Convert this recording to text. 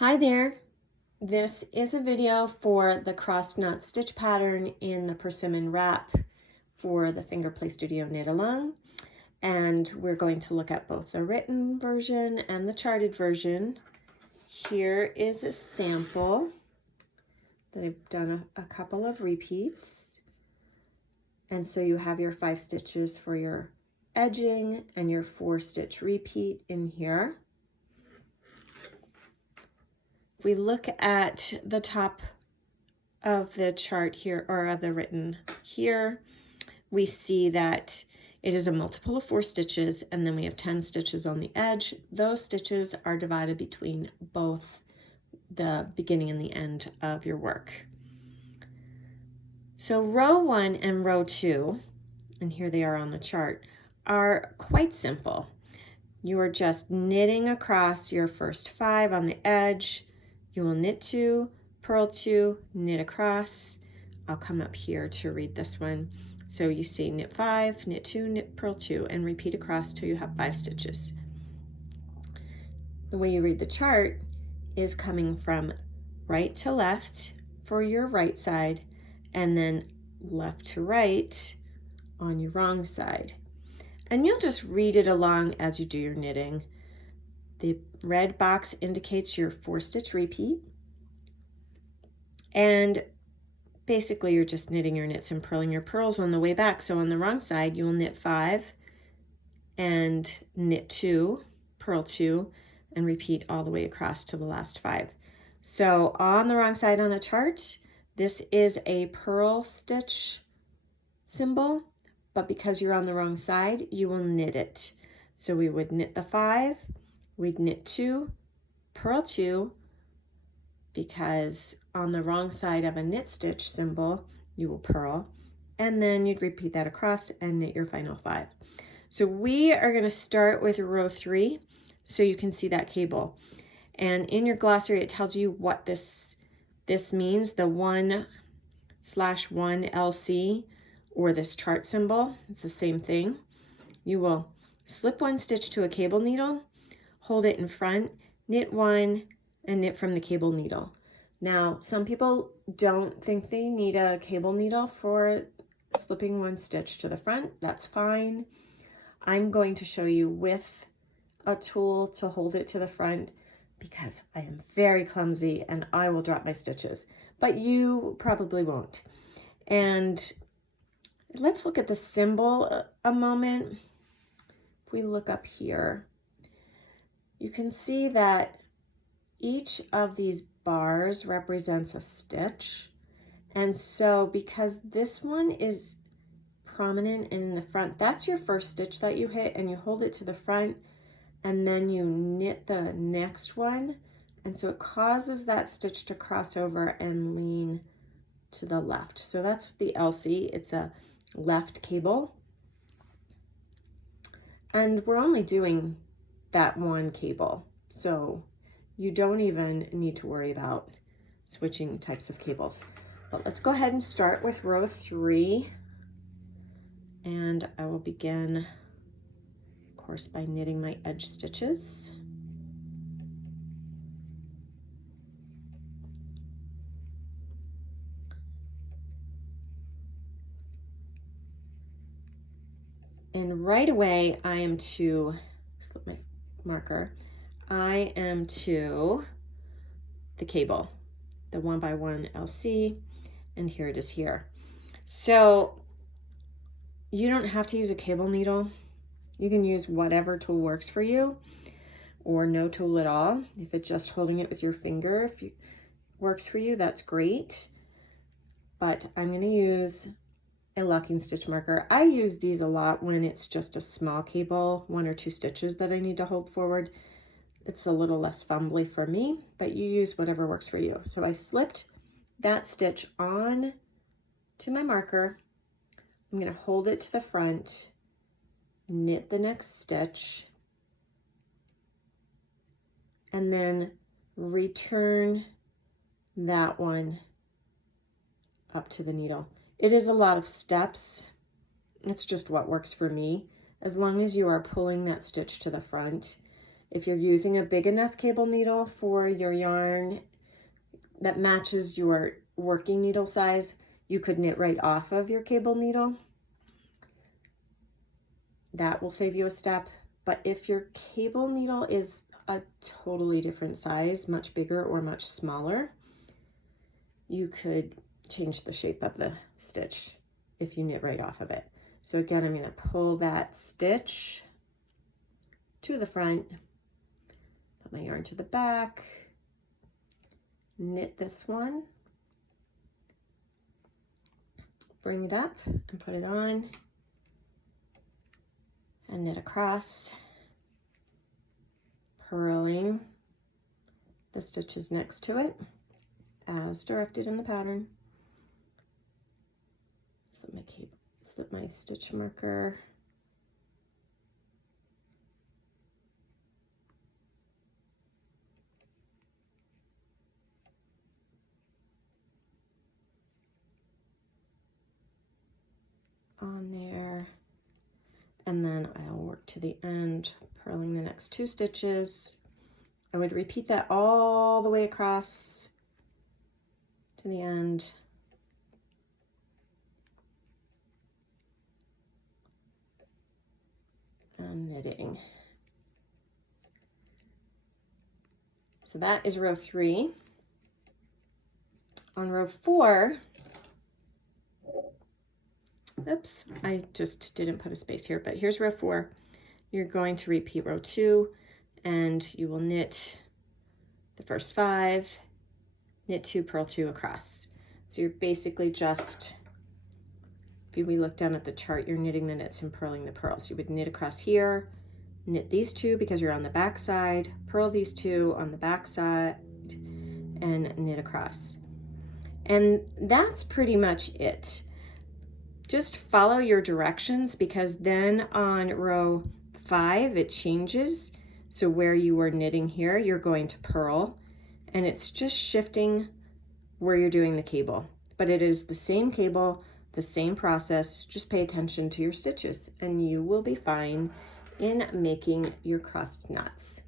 Hi there. This is a video for the crossed knot stitch pattern in the Persimmon Wrap for the Fingerplay Studio Knit Along. And we're going to look at both the written version and the charted version. Here is a sample that I've done a couple of repeats. And so you have your 5 stitches for your edging and your 4-stitch repeat in here. If we look at the top of the chart here, or of the written here, we see that it is a multiple of 4 stitches, and then we have 10 stitches on the edge. Those stitches are divided between both the beginning and the end of your work. So row 1 and row 2, and here they are on the chart, are quite simple. You are just knitting across your first 5 on the edge. You will knit 2, purl 2, knit across. I'll come up here to read this one. So you see knit 5, knit 2, knit, purl 2, and repeat across till you have 5 stitches. The way you read the chart is coming from right to left for your right side, and then left to right on your wrong side. And you'll just read it along as you do your knitting. The red box indicates your 4-stitch repeat. And basically you're just knitting your knits and purling your purls on the way back. So on the wrong side, you will knit 5 and knit 2, purl 2, and repeat all the way across to the last 5. So on the wrong side on a chart, this is a purl stitch symbol, but because you're on the wrong side, you will knit it. So we would knit the 5, we'd knit 2, purl 2, because on the wrong side of a knit stitch symbol, you will purl, and then you'd repeat that across and knit your final 5. So we are going to start with row 3 so you can see that cable. And in your glossary, it tells you what this means, the 1/1 LC, or this chart symbol. It's the same thing. You will slip 1 stitch to a cable needle, hold it in front, knit 1, and knit from the cable needle. Now, some people don't think they need a cable needle for slipping 1 stitch to the front. That's fine. I'm going to show you with a tool to hold it to the front because I am very clumsy and I will drop my stitches, but you probably won't. And let's look at the symbol a moment. If we look up here, you can see that each of these bars represents a stitch. And so because this one is prominent in the front, that's your first stitch that you hit, and you hold it to the front, and then you knit the next one. And so it causes that stitch to cross over and lean to the left. So that's the LC. It's a left cable. And we're only doing that 1 cable. So you don't even need to worry about switching types of cables. But let's go ahead and start with row 3. And I will begin, of course, by knitting my edge stitches. And right away, I am to slip my marker. I am to the cable, the 1/1 LC, and here it is here. So you don't have to use a cable needle. You can use whatever tool works for you, or no tool at all. If it's just holding it with your finger, if it works for you, that's great. But I'm going to use a locking stitch marker. I use these a lot when it's just a small cable, 1 or 2 stitches that I need to hold forward. It's a little less fumbly for me, but you use whatever works for you. So I slipped that stitch on to my marker. I'm going to hold it to the front, knit the next stitch, and then return that one up to the needle. It is a lot of steps. It's just what works for me. As long as you are pulling that stitch to the front If you're using a big enough cable needle for your yarn that matches your working needle size, you could knit right off of your cable needle. That will save you a step. But if your cable needle is a totally different size, much bigger or much smaller, you could change the shape of the stitch if you knit right off of it. So again, I'm going to pull that stitch to the front, put my yarn to the back, knit this one, bring it up and put it on, and knit across, purling the stitches next to it as directed in the pattern. Slip my stitch marker. On there, and then I'll work to the end, purling the next 2 stitches. I would repeat that all the way across to the end. And knitting. So that is row 3. On row 4, oops, I just didn't put a space here, but here's row 4. You're going to repeat row 2, and you will knit the first 5, knit 2, purl 2 across. So you're basically just, if we look down at the chart, you're knitting the knits and purling the purls. You would knit across here, knit these 2 because you're on the back side, purl these 2 on the back side, and knit across. And that's pretty much it. Just follow your directions, because then on row 5 it changes. So where you were knitting here, you're going to purl, and it's just shifting where you're doing the cable. But it is the same cable, the same process. Just pay attention to your stitches and you will be fine in making your crossed knots.